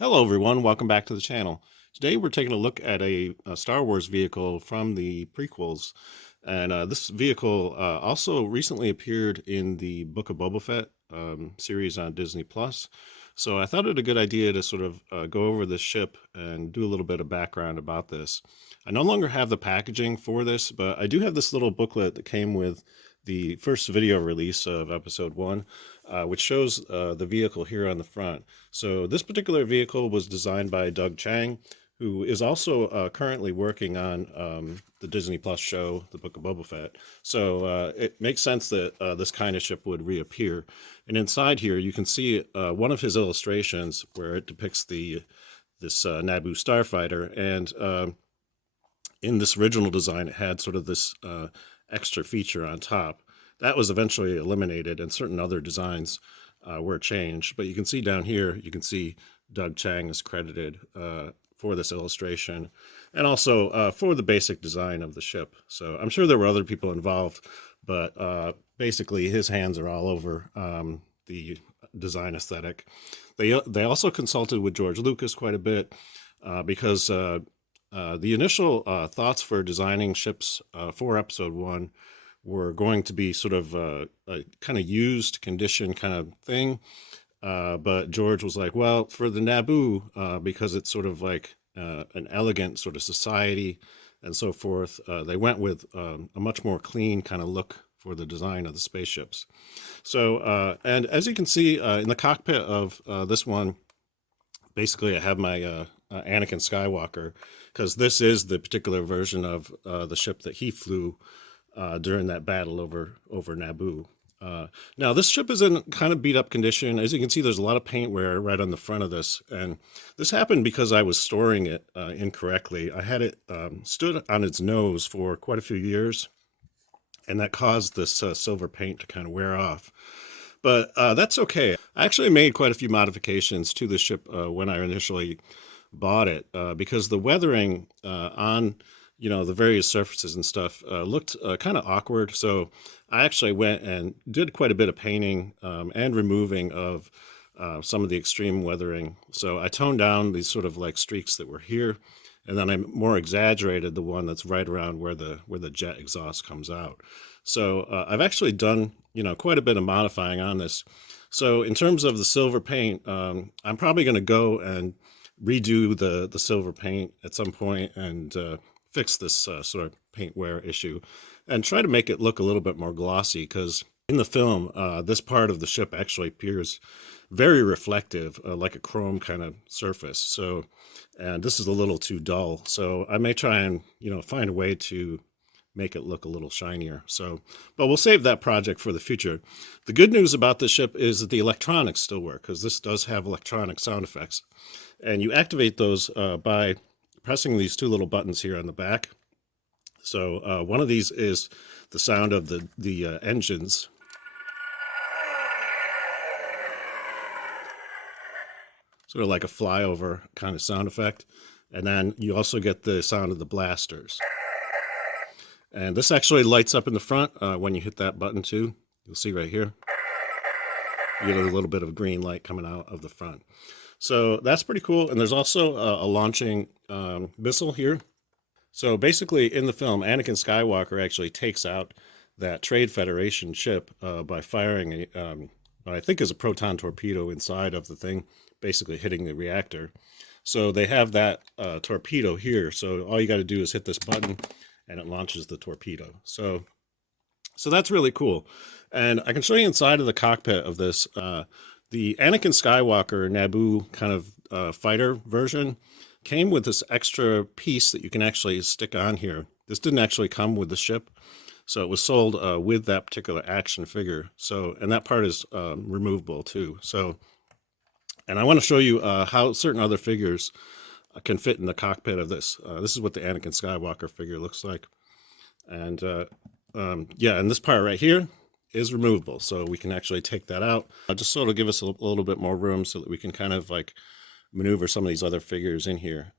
Hello, everyone. Welcome back to the channel. Today, we're taking a look at a Star Wars vehicle from the prequels. And this vehicle also recently appeared in the Book of Boba Fett series on Disney Plus. So I thought it a good idea to sort of go over this ship and do a little bit of background about this. I no longer have the packaging for this, but I do have this little booklet that came with the first video release of episode 1, which shows the vehicle here on the front. So this particular vehicle was designed by Doug Chiang, who is also currently working on the Disney Plus show, The Book of Boba Fett. So it makes sense that this kind of ship would reappear. And inside here, you can see one of his illustrations where it depicts this Naboo Starfighter. And in this original design, it had sort of this extra feature on top. That was eventually eliminated, and certain other designs were changed. But you can see down here, you can see Doug Chiang is credited for this illustration, and also for the basic design of the ship. So I'm sure there were other people involved, but basically his hands are all over the design aesthetic. They also consulted with George Lucas quite a bit because the initial thoughts for designing ships for Episode 1 were going to be sort of a kind of used condition kind of thing. But George was like, well, for the Naboo, because it's sort of like an elegant sort of society and so forth, they went with a much more clean kind of look for the design of the spaceships. So, and as you can see in the cockpit of this one, basically I have my Anakin Skywalker, because this is the particular version of the ship that he flew during that battle over Naboo. Now, this ship is in kind of beat up condition. As you can see, there's a lot of paint wear right on the front of this. And this happened because I was storing it incorrectly. I had it stood on its nose for quite a few years, and that caused this silver paint to kind of wear off. But that's okay. I actually made quite a few modifications to the ship when I initially bought it because the weathering on the various surfaces and stuff looked kind of awkward. So I actually went and did quite a bit of painting and removing of some of the extreme weathering. So I toned down these sort of like streaks that were here, and then I more exaggerated the one that's right around where the jet exhaust comes out. So I've actually done quite a bit of modifying on this. So in terms of the silver paint, I'm probably going to go and redo the silver paint at some point and fix this sort of paint wear issue and try to make it look a little bit more glossy, because in the film, this part of the ship actually appears very reflective, like a chrome kind of surface. So, and this is a little too dull. So I may try and, find a way to make it look a little shinier. So, but we'll save that project for the future. The good news about this ship is that the electronics still work, because this does have electronic sound effects. And you activate those by pressing these two little buttons here on the back. So one of these is the sound of the engines. Sort of like a flyover kind of sound effect. And then you also get the sound of the blasters. And this actually lights up in the front when you hit that button too. You'll see right here. You get a little bit of green light coming out of the front. So that's pretty cool. And there's also a launching missile here. So basically in the film, Anakin Skywalker actually takes out that Trade Federation ship by firing what I think is a proton torpedo inside of the thing, basically hitting the reactor. So they have that torpedo here. So all you got to do is hit this button and it launches the torpedo. So that's really cool. And I can show you inside of the cockpit of this. The Anakin Skywalker Naboo kind of fighter version came with this extra piece that you can actually stick on here. This didn't actually come with the ship, so it was sold with that particular action figure. So, and that part is removable too. So, and I want to show you how certain other figures can fit in the cockpit of this. This is what the Anakin Skywalker figure looks like. And yeah, and this part right here is removable, so we can actually take that out. Just so it'll give us a little bit more room so that we can kind of like maneuver some of these other figures in here.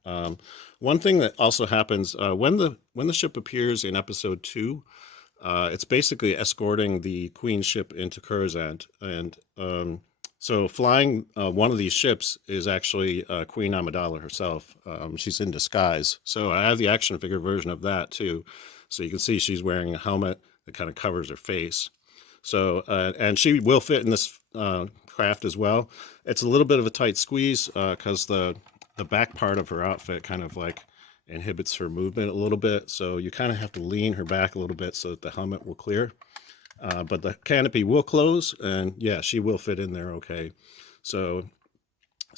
One thing that also happens when the ship appears in episode 2, it's basically escorting the Queen ship into Coruscant, and So flying one of these ships is actually Queen Amidala herself. She's in disguise. So I have the action figure version of that too. So you can see she's wearing a helmet that kind of covers her face. So, and she will fit in this craft as well. It's a little bit of a tight squeeze because the back part of her outfit kind of like inhibits her movement a little bit. So you kind of have to lean her back a little bit so that the helmet will clear. But the canopy will close, and yeah, she will fit in there okay. So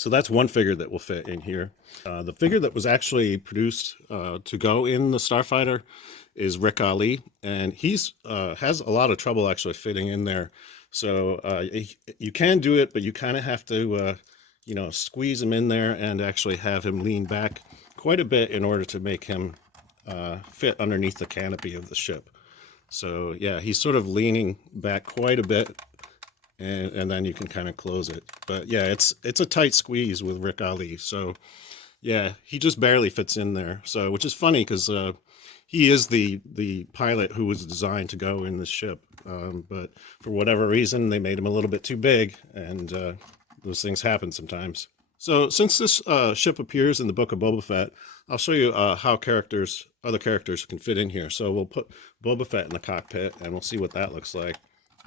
that's one figure that will fit in here. The figure that was actually produced to go in the Starfighter is Rick Ali, and he's has a lot of trouble actually fitting in there. So you can do it, but you kind of have to, squeeze him in there and actually have him lean back quite a bit in order to make him fit underneath the canopy of the ship. So yeah, he's sort of leaning back quite a bit, and then you can kind of close it. But yeah, it's a tight squeeze with Rick Ali. So yeah, he just barely fits in there. So which is funny because he is the pilot who was designed to go in this ship, but for whatever reason they made him a little bit too big, and those things happen sometimes. So since this ship appears in the Book of Boba Fett, I'll show you how other characters can fit in here. So we'll put Boba Fett in the cockpit and we'll see what that looks like.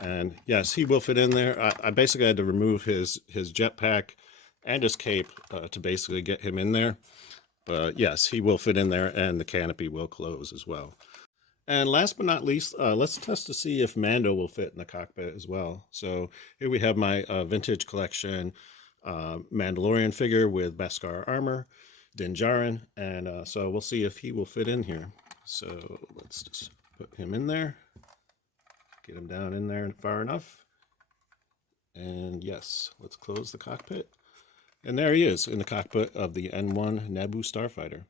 And yes, he will fit in there. I basically had to remove his jetpack and his cape to basically get him in there. But yes, he will fit in there, and the canopy will close as well. And last but not least, let's test to see if Mando will fit in the cockpit as well. So here we have my vintage collection Mandalorian figure with Beskar armor, Din Djarin, and so we'll see if he will fit in here. So let's just put him in there, get him down in there far enough. And yes, let's close the cockpit. And there he is in the cockpit of the N-1 Naboo Starfighter.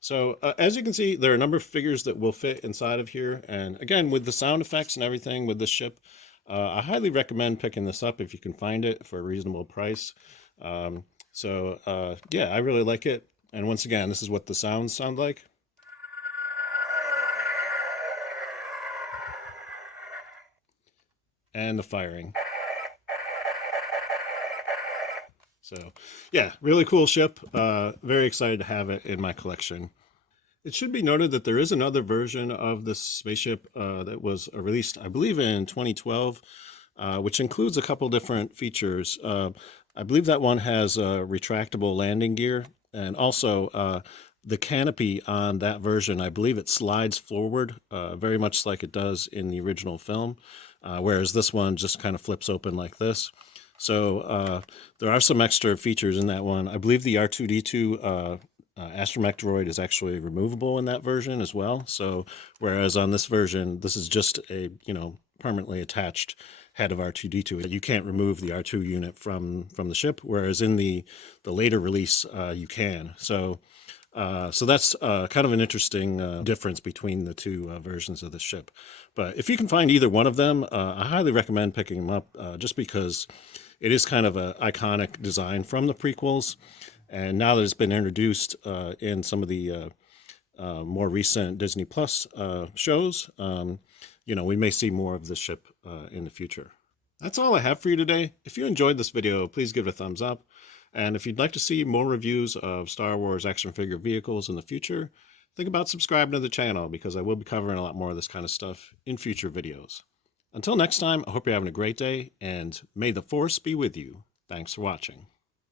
So as you can see, there are a number of figures that will fit inside of here. And again, with the sound effects and everything with this ship, I highly recommend picking this up if you can find it for a reasonable price. Yeah, I really like it. And once again, this is what the sounds sound like. And the firing. So yeah, really cool ship. Very excited to have it in my collection. It should be noted that there is another version of this spaceship that was released, I believe, in 2012, which includes a couple different features. I believe that one has a retractable landing gear, and also the canopy on that version, I believe it slides forward, very much like it does in the original film, whereas this one just kind of flips open like this. So there are some extra features in that one. I believe the R2-D2 astromech droid is actually removable in that version as well. So whereas on this version, this is just a permanently attached head of R2-D2. You can't remove the R2 unit from the ship, whereas in the later release you can. So that's kind of an interesting difference between the two versions of the ship. But if you can find either one of them, I highly recommend picking them up just because it is kind of an iconic design from the prequels. And now that it's been introduced in some of the more recent Disney Plus shows, we may see more of this ship in the future. That's all I have for you today. If you enjoyed this video, please give it a thumbs up. And if you'd like to see more reviews of Star Wars action figure vehicles in the future, think about subscribing to the channel because I will be covering a lot more of this kind of stuff in future videos. Until next time, I hope you're having a great day, and may the Force be with you. Thanks for watching.